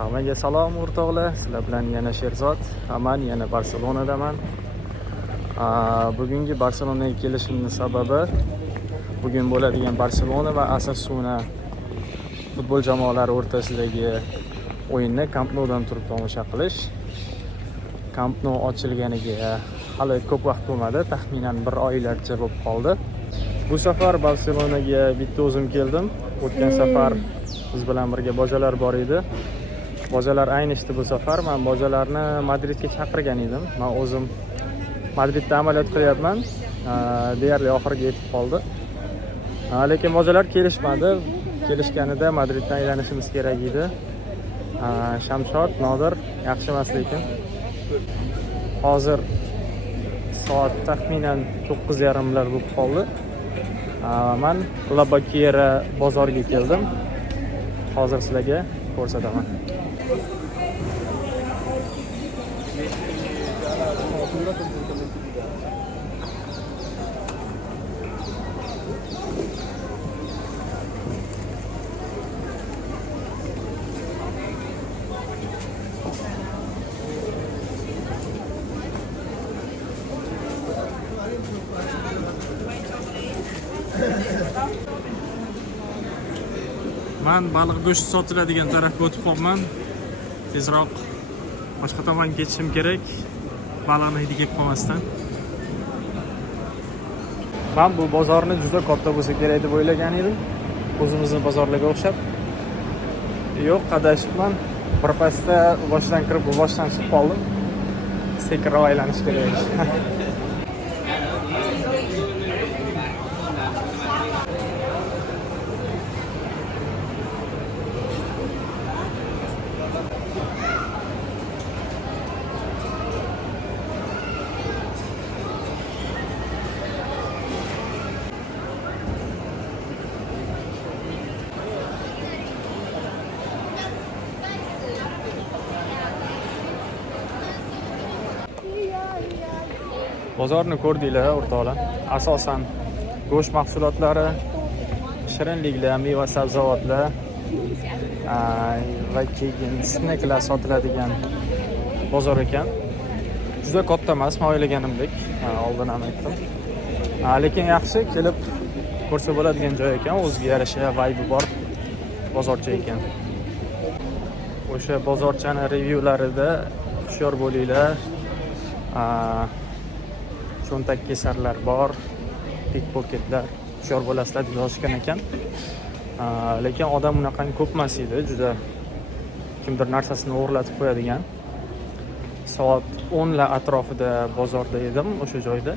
Hammaga salom o'rtoqlar. Sizlar bilan yana Sherzod. Men yana Barselonadaman. Bugungi Barselonaga kelishimning sababi bugun bo'ladigan Barselona va Osasuna futbol jamoalari o'rtasidagi o'yinni Camp Noudan turib tomosha qilish. Camp Nou ochilganiga hali ko'p vaqt bo'lmadi, taxminan 1 oylarcha bo'lib qoldi. Bu safar Barselonaga bitta o'zim keldim. O'tgan safar biz bilan birga bojalar bor edi. Bojalar aynishdi bu safar. Men bojalarni Madridga chaqirgan edim. Men o'zim Madridda amaliyot qilyapman. Deyarli oxiriga yetib qoldi. Lekin bojalar kelishmadi. Kelishganida Madriddan aylanishimiz kerak edi. Shamshod, Nodir yaxshi emas lekin. Hozir soat taxminan 9:30lar bo'lib qoldi. Men Labakera bozorga keldim. Hozir sizlarga ko'rsataman. Men baliq go'shti sotiladigan tarafga o'tib qolman. Tezroq boshqa tomonga ketishim kerak. Baliqni hidi kelib qolmasdan. Men bu bozorni juda katta bo'lsa kerak deb o'ylagan edim. O'zimizning bozorlarga o'xshab. Yo'q, adashibman. Bir pasda boshdan kirib, bu boshdan chiqib qoldim. Sekinroq aylanish kerak. Bozorni ko'rdinglar, o'rtoqlar. Asosan go'sht mahsulotlari, shirinliklar, meva sabzavotlar va keyin snacklar sotiladigan bozor ekan. Juda katta emas, men o'ylaganimdek. Oldin ham aytdim. Lekin yaxshi, kelib ko'rsa bo'ladigan joy ekan. O'ziga yarasha vibe bor bozorcha ekan. O'sha bozorchani revyularida hushyor bo'linglar. Cho'ntak kesarlar bor, pickpocketlar, hushyor bo'lasizlar deb yozishgan ekan. Lekin odam unaqangi ko'p emas edi, juda kimdir narsasini o'g'irlatib qo'yadigan. Soat 10lar atrofida bozorda edim, o'sha joyda.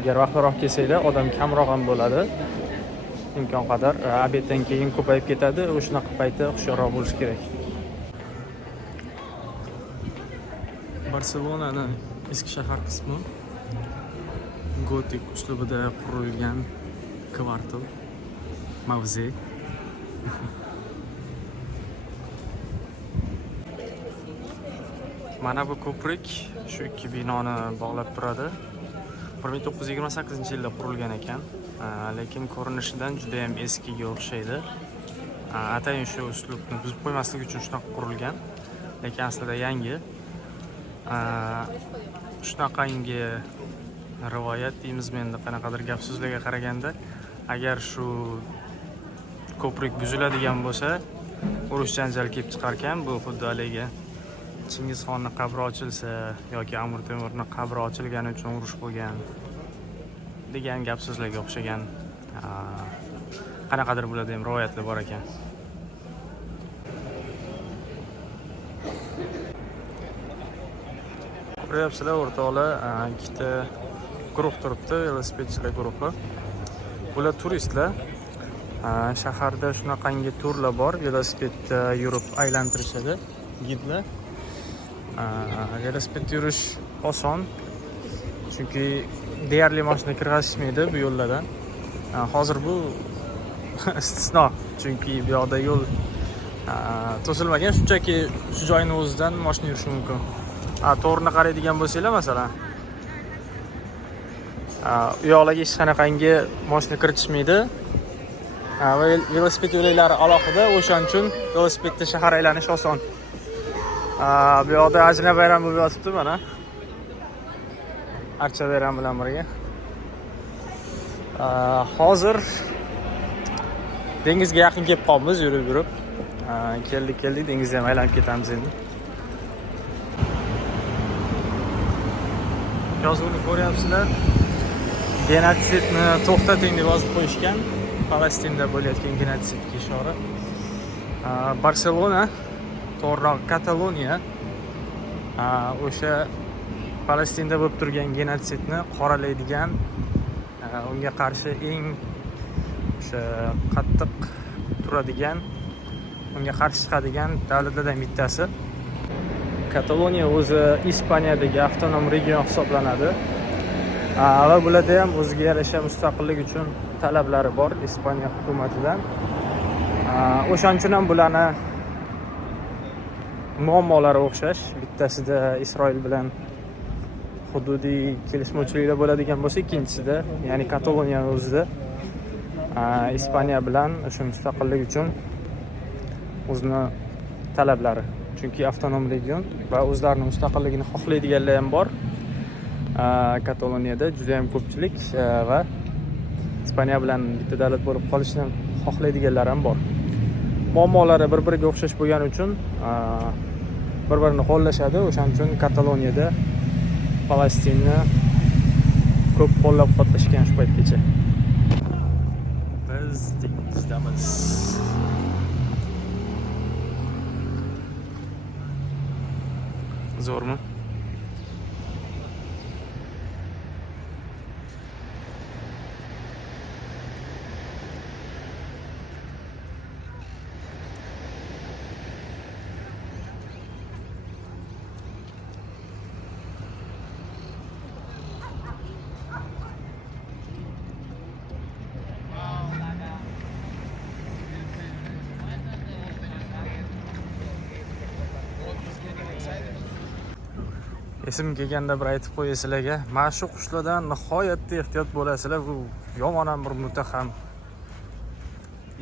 Agar vaqtliroq kelsanglar, odam kamroq ham bo'ladi. Imkon qadar obeddan keyin ko'payib ketadi, o'shanaqa paytda hushyorroq bo'lish kerak. Barselonaning eski shahar qismi gotik uslubida qurilgan kvartal, mavze. Mana bu ko'prik shu ikki binoni bog'lab turadi. 1928-yilda qurilgan ekan, lekin ko'rinishidan juda ham eskiga o'xshaydi. Atayin shu uslubni buzib qo'ymaslik uchun shunaqa qurilgan, lekin aslida yangi. Shunaqangi rivoyat deymizmi endi, qanaqadir gap so'zlarga qaraganda, agar shu ko'prik buziladigan bo'lsa, urush janjal kelib chiqar ekan. Bu xuddi haligi Chingizxonning qabri ochilsa yoki Amir Temurning qabri ochilgani uchun urush bo'lgan degan gap so'zlarga o'xshagan qanaqadir bo'ladigan rivoyatlar bor ekan. Ko'ryapsizlar o'rtoqlar, ikkita guruh turibdi, velosipedchilar guruhi. Bular turistlar. Shaharda shunaqangi turlar bor, velosipedda yurib aylantirishadi gidlar. Velosipedda yurish oson, chunki deyarli mashina kirg'azishmaydi bu yo'llardan. Hozir bu istisno, chunki bu yoqda yo'l to'silmagan, shunchaki shu joyning o'zidan mashina yurishi mumkin. To'g'rini qaraydigan bo'lsanglar, masalan, u yoqlarga hech qanaqangi mashina kiritishmaydi. Va velosiped yo'laklari alohida, o'shaning uchun velosipedda shahar aylanish oson. Bu yoqda ajina bayram bo'lib yotibdi mana. Archa bayram bilan birga. Hozir dengizga yaqin kelib qolamiz yurib. Keldik, dengizga ham aylanib ketamiz endi. Yozuvni ko'ryapsizlar. Genotsidni to'xtating deb yozib qo'yishgan. Falastinda bo'layotgan genotsidga ishora. Barselona, to'g'riroq Kataloniya o'sha Falastinda bo'lib turgan genotsidni qoralaydigan, unga qarshi eng o'sha qattiq turadigan, unga qarshi chiqadigan davlatlardan bittasi. Kataloniya o'zi Ispaniyadagi avtonom region hisoblanadi. Va bularda ham o'ziga yarasha mustaqillik uchun talablari bor Ispaniya hukumatidan. O'shaning uchun ham bularni muammolari o'xshash. Bittasida Isroil bilan hududiy kelishmovchiliklar bo'ladigan bo'lsa, ikkinchisida, ya'ni Kataloniya o'zida Ispaniya bilan o'sha mustaqillik uchun o'zini talablari. Chunki avtonom region va o'zlarining mustaqilligini xohlaydiganlar ham bor. Kataloniyada juda ham ko'pchilik va Ispaniya bilan bitta davlat bo'lib qolishni xohlaydiganlar ham bor. Muammolari bir-biriga o'xshash bo'lgani uchun bir-birini qo'llashadi. O'shaning uchun Kataloniyada Falastinni ko'p qo'llab-quvvatlashgan shu paytgacha. Biz dengizdamiz. Zo'rmi? Esim kelganda bir aytib qo'yay sizlarga, mana shu qushlardan nihoyatda ehtiyot bo'lasizlar. Bu yomon ham bir muttaham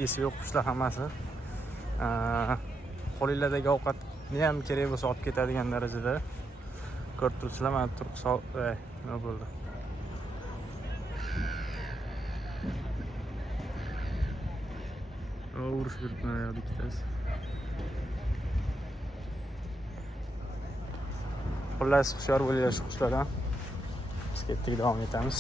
esi yo'q qushlar hammasi. Qo'linglardagi ovqatni ham kerak bo'lsa olib ketadigan darajada. Ko'rib turibsizlar, mana turqsol nima bo'ldi? Urush berib ikkitasi. Xullas, hushyor bo'linglar shu qushlardan. Biz ketdik, davom etamiz.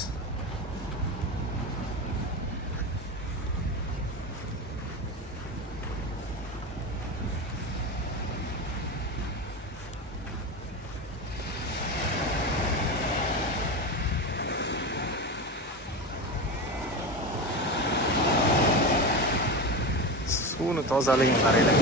Suvni tozaligini qaranglar.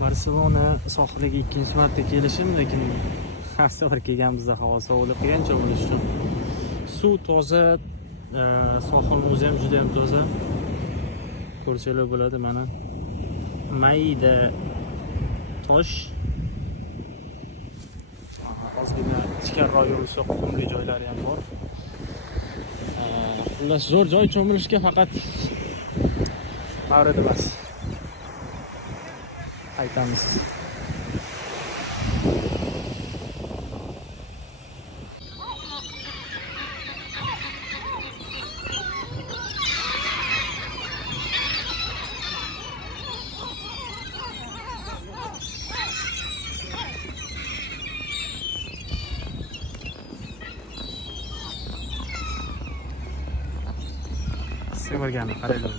Barselona sohiliga ikkinchi marta kelishim, lekin har safar kelganimizda havo sovuqlik qilgancha bo'lishi uchun. Suv toza, sohilning o'zi ham juda ham toza. Ko'rsanglar bo'ladi, mana mayda tosh. Ozgina ichkariroq yo'lsa qumli joylari ham bor. Xullas zo'r joy cho'milishga, faqat mavrid emas. Aytamiz. Semirganni qaraylar.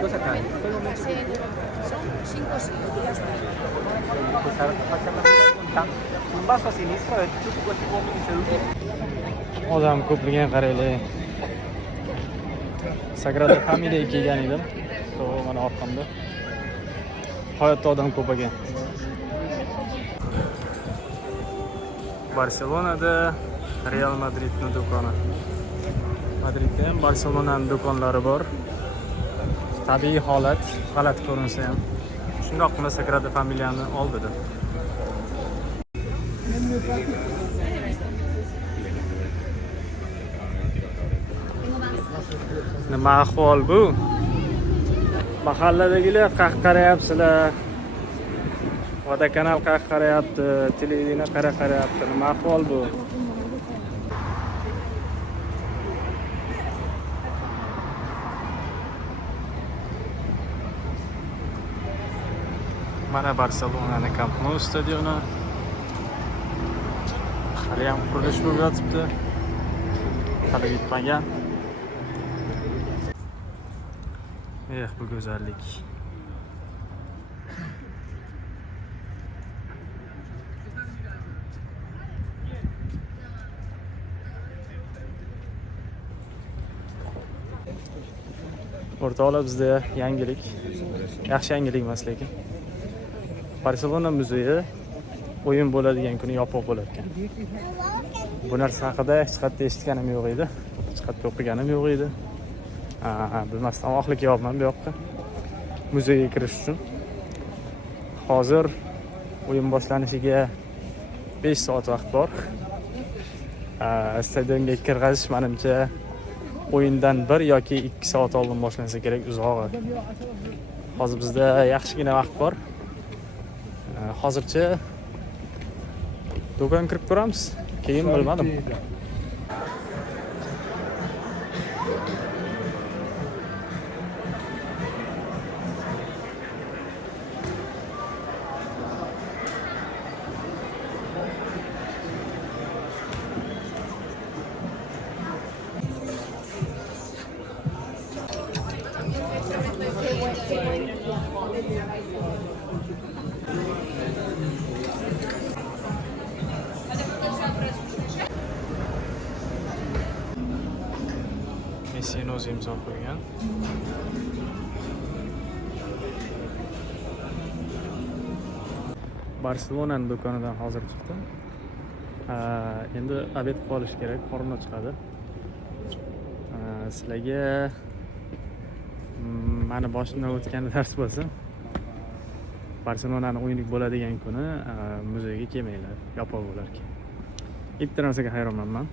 Cosa acá? Son 5 sillas. Pues ahora un vaso a sinistra, a ver, tú puedes comer y se Odam ko'pligiga qaraylar. Sagrada Familiyaga kelgan edim. So, mana orqamda. Hayotda odam ko'p ekan. Barselonada Real Madridning do'koni. Madridda ham Barselonaning do'konlari bor. Tabiiy holat, g'alati ko'rinsa ham. Shundoqqina Sagrada Familiyani oldida. Nima ahvol bu? Mahalladagilar qahqarayapsizlar. Vodokanal qahqarayapti, televideniya qarayapti. Nima ahvol bu? Mana Barselonaning Camp Nou stadioni. Hali ham qurilish bo'lib yotibdi. Hali bitmagan. Bu go'zallik. O'rtoqlar, bizda yangilik. Yaxshi yangilik emas lekin. Barselona muzeyi o'yin bo'ladigan kuni yopiq bo'lar ekan. Bu narsa haqida hech qanday eshitganim yo'q edi. Hech qanday o'qiganim yo'q edi. Bilmasdan oxlik kelyapman bu yoqqa. Muzeyga kirish uchun. Hozir o'yin boshlanishiga 5 soat vaqt bor. Stadionga kirg'ish menimcha o'yindan 1 yoki 2 soat oldin boshlansa kerak, uzog'i. Hozir bizda yaxshigina vaqt bor. Hozircha do'kon kirib ko'ramiz. Keyin bilmadim. Messi'ni o'zi imzo qo'ygan. Barselonaning do'konidan hozir chiqdim. Endi obed qilib olish kerak, qornim chiqadi. Sizlarga mani boshimdan o'tgan dars bo'lsin. Barselonaning o'yini bo'ladigan kuni muzeyga kelmanglar, yopiq bo'lar ekan. Bitta narsaga hayronman.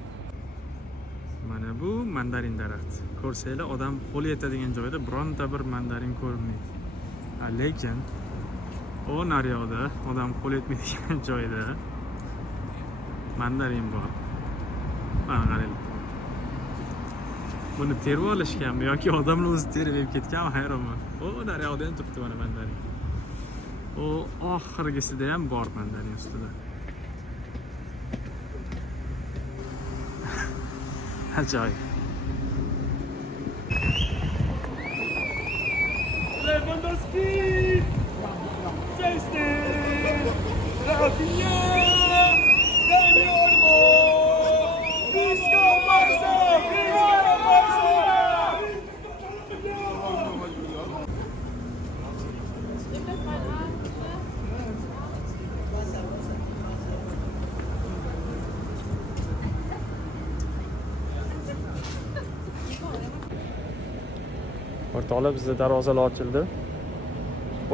Mana bu mandarin daraxti. Ko'rsanglar, odam qo'li yetadigan joyda bironta bir mandarin ko'rinmaydi. Lekin o naryoqda odam qo'li yetmaydigan joyda mandarin bor. Mana qaranglar. Buni terib olishganmi yoki odamlar o'zi terib olib ketganmi, hayronman. O, daryoda ham turibdi mana mandarin. O, oxirgisida ham bor mandarin ustida. Ajoyib. Lewandowski! Cześć! Rafinha! Dani Olmo! Visca Barça! Visca Barça! O'rtoqlar, bizda darvozalar ochildi.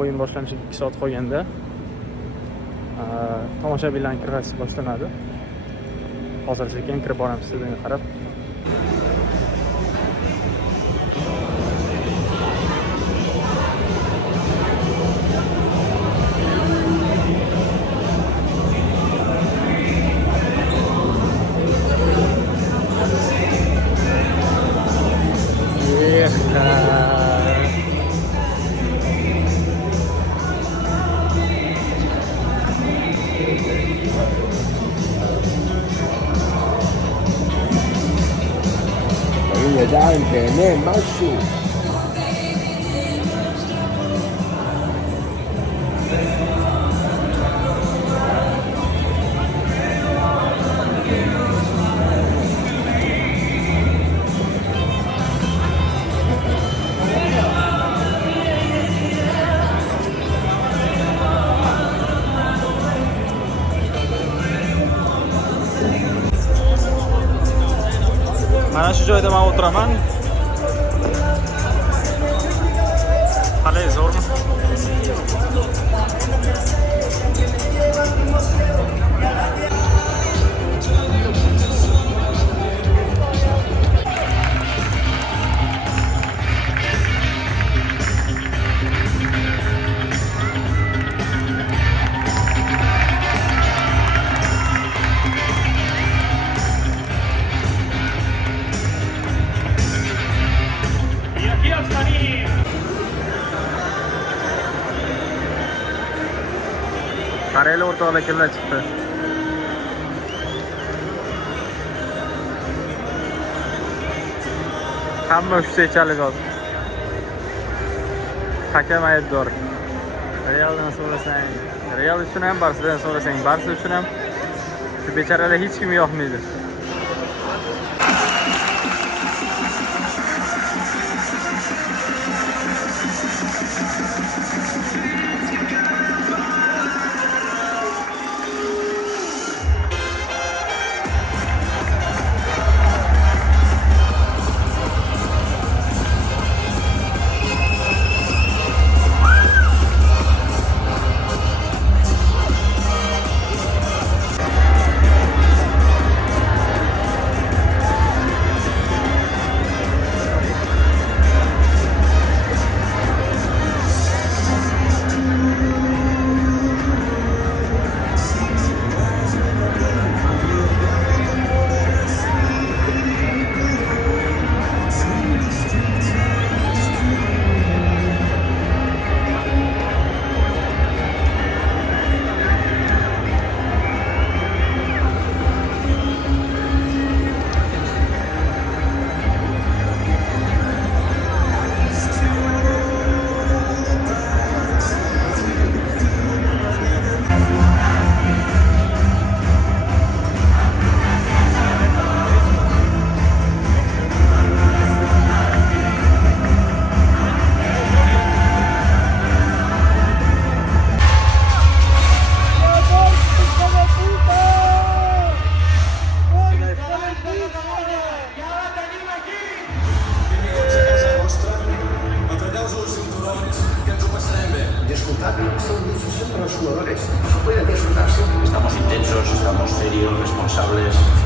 O'yin boshlanishiga 2 soat qolganda tomoshabinlarning kirg'asi boshlanadi. Hozir sekin kirib boramiz stadionga qarab. Ya entrené, macho. Mana shu joyda men o'tiraman. Qalay, zo'rmi? Qaraylar o'rtoqlar kimlar chiqdi. Hamma uchsechalik hozir. Hakam aybdor. Realdan so'rasang, Real uchun ham, Barsadan so'rasang, Barsa uchun ham shu bechoralar hech kim yoqmaydi.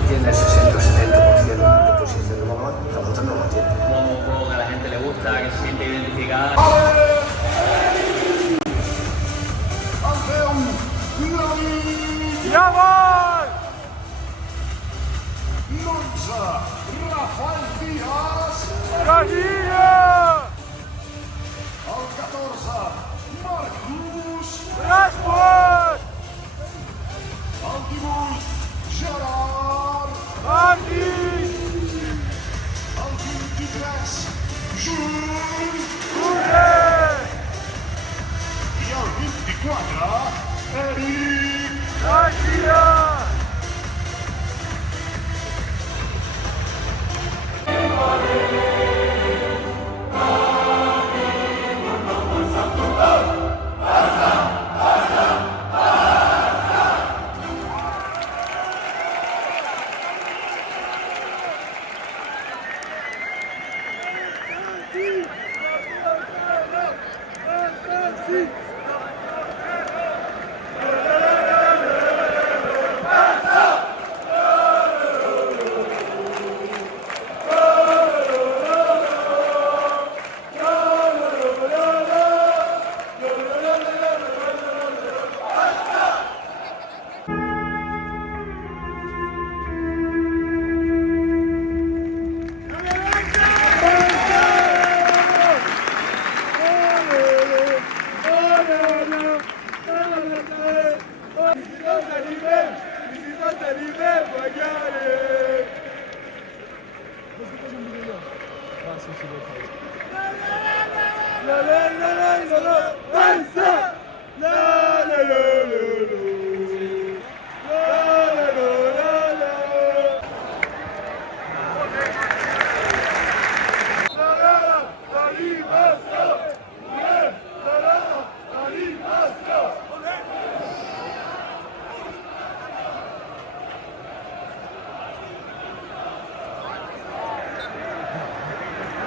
tiene el 60-70% de posición de Momo, nosotros no lo tiene. Un juego que a la gente le gusta, que se siente identificada. Rafael Díaz.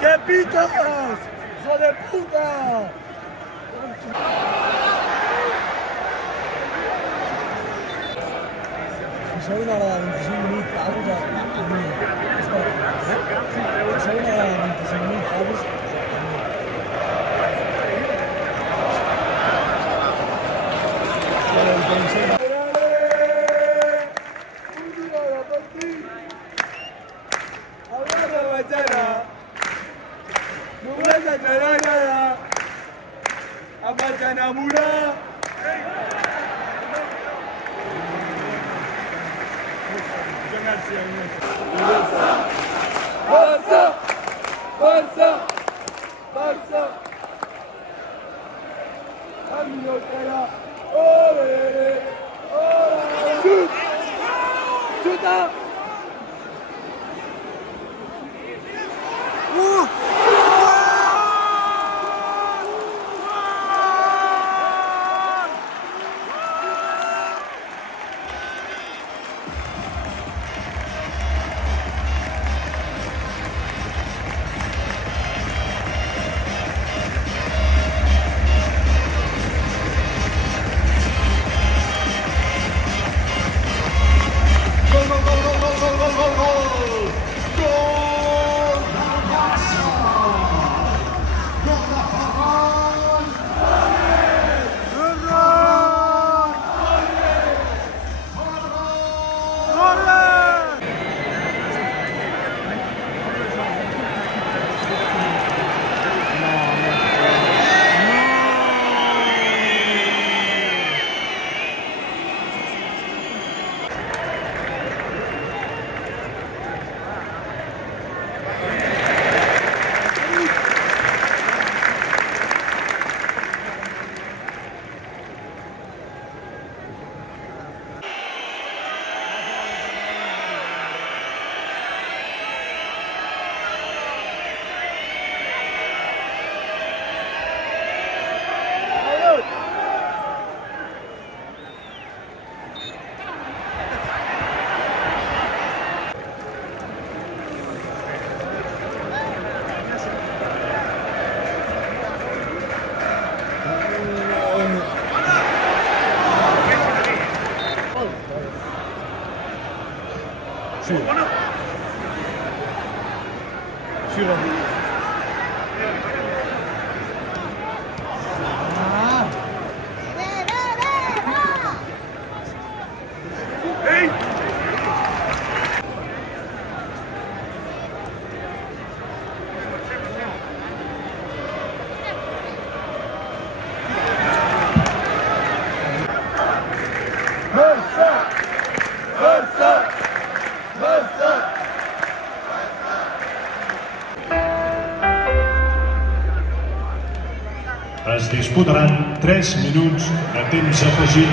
¡Quepitos! ¡Hijo de puta! Això una hora de 25 minuts, pavos, a mi. Això una hora de 25 minuts, pavos, Es disputaran 3 3 minuts de temps afegit.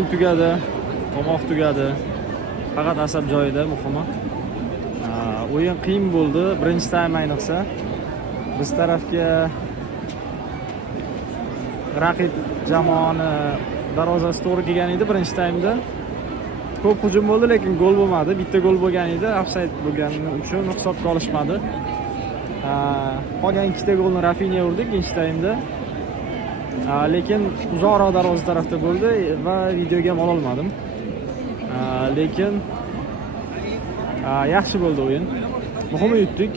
o'yin tugadi, tomoq tugadi. Faqat asab joyida muhimi. O'yin qiyin bo'ldi, birinchi taym ayniqsa. Biz tarafga raqib jamoani darvozasi to'g'ri kelgan edi birinchi taymda. Ko'p hujum bo'ldi, lekin gol bo'lmadi. Bitta gol bo'lgan edi, ofsayd bo'lgani uchun hisobga olishmadi. Qolgan ikkita golni Rafinha urdi ikkinchi taymda. Lekin uzoqroq darvoza tarafda bo'ldi va videoga ham ololmadim. Lekin yaxshi bo'ldi o'yin. Muhimi yutdik.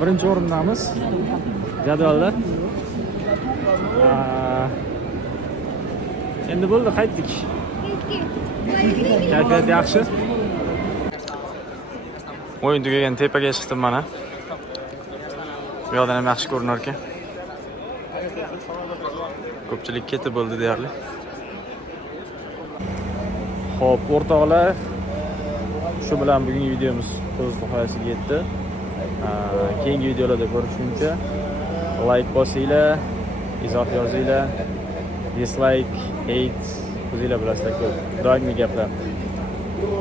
Birinchi o'rindamiz jadvalda. Endi bo'ldi, qaytdik. Kayfiyat yaxshi. O'yin tugagan tepaga chiqdim mana. Bu yoqdan ham yaxshi ko'rinar ekan. Ko'pchilik ketib bo'ldi deyarli. Xo'p, o'rtoqlar, shu bilan bugungi videomiz o'z nihoyasiga yetdi. Keyingi videolarda ko'rishguncha like bosinglar, izoh yozinglar, dislike, hate, o'zinglar bilasizlar ko'p. Doimiy gaplar.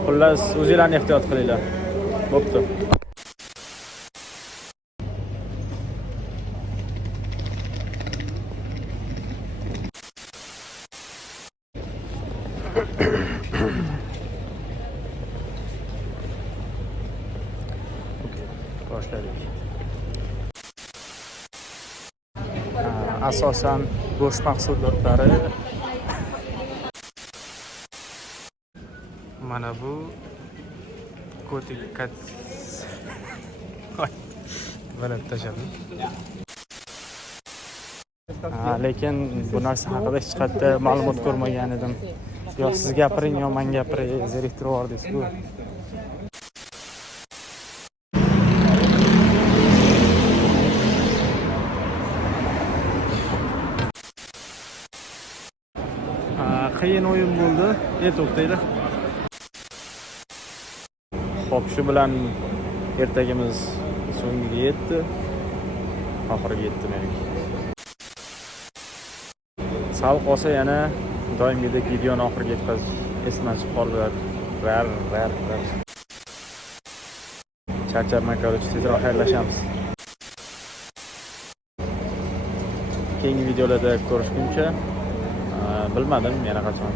Xullas, o'zinglarni ehtiyot qilinglar. Bo'pti. Boshladik. Asosan go'sht mahsulotlari. Mana bu kotik kat. Mana tashladim. Lekin bu narsa haqida hech qanday ma'lumot ko'rmagan edim. Yo siz gapiring, yo men gapiray, zeriktirib yubordingiz-ku. Qiyin o'yin bo'ldi. To'xtaydi. Xo'p, shu bilan ertagimiz so'ngiga yetdi. Oxiriga yetdi meniki. Sal qolsa yana doimgidek videoni oxiriga yetkazish esdan chiqib qoldi. Charchabman, короче, tezroq xayrlashamiz. Keyingi videolarda ko'rishguncha bilmadim yana qachon.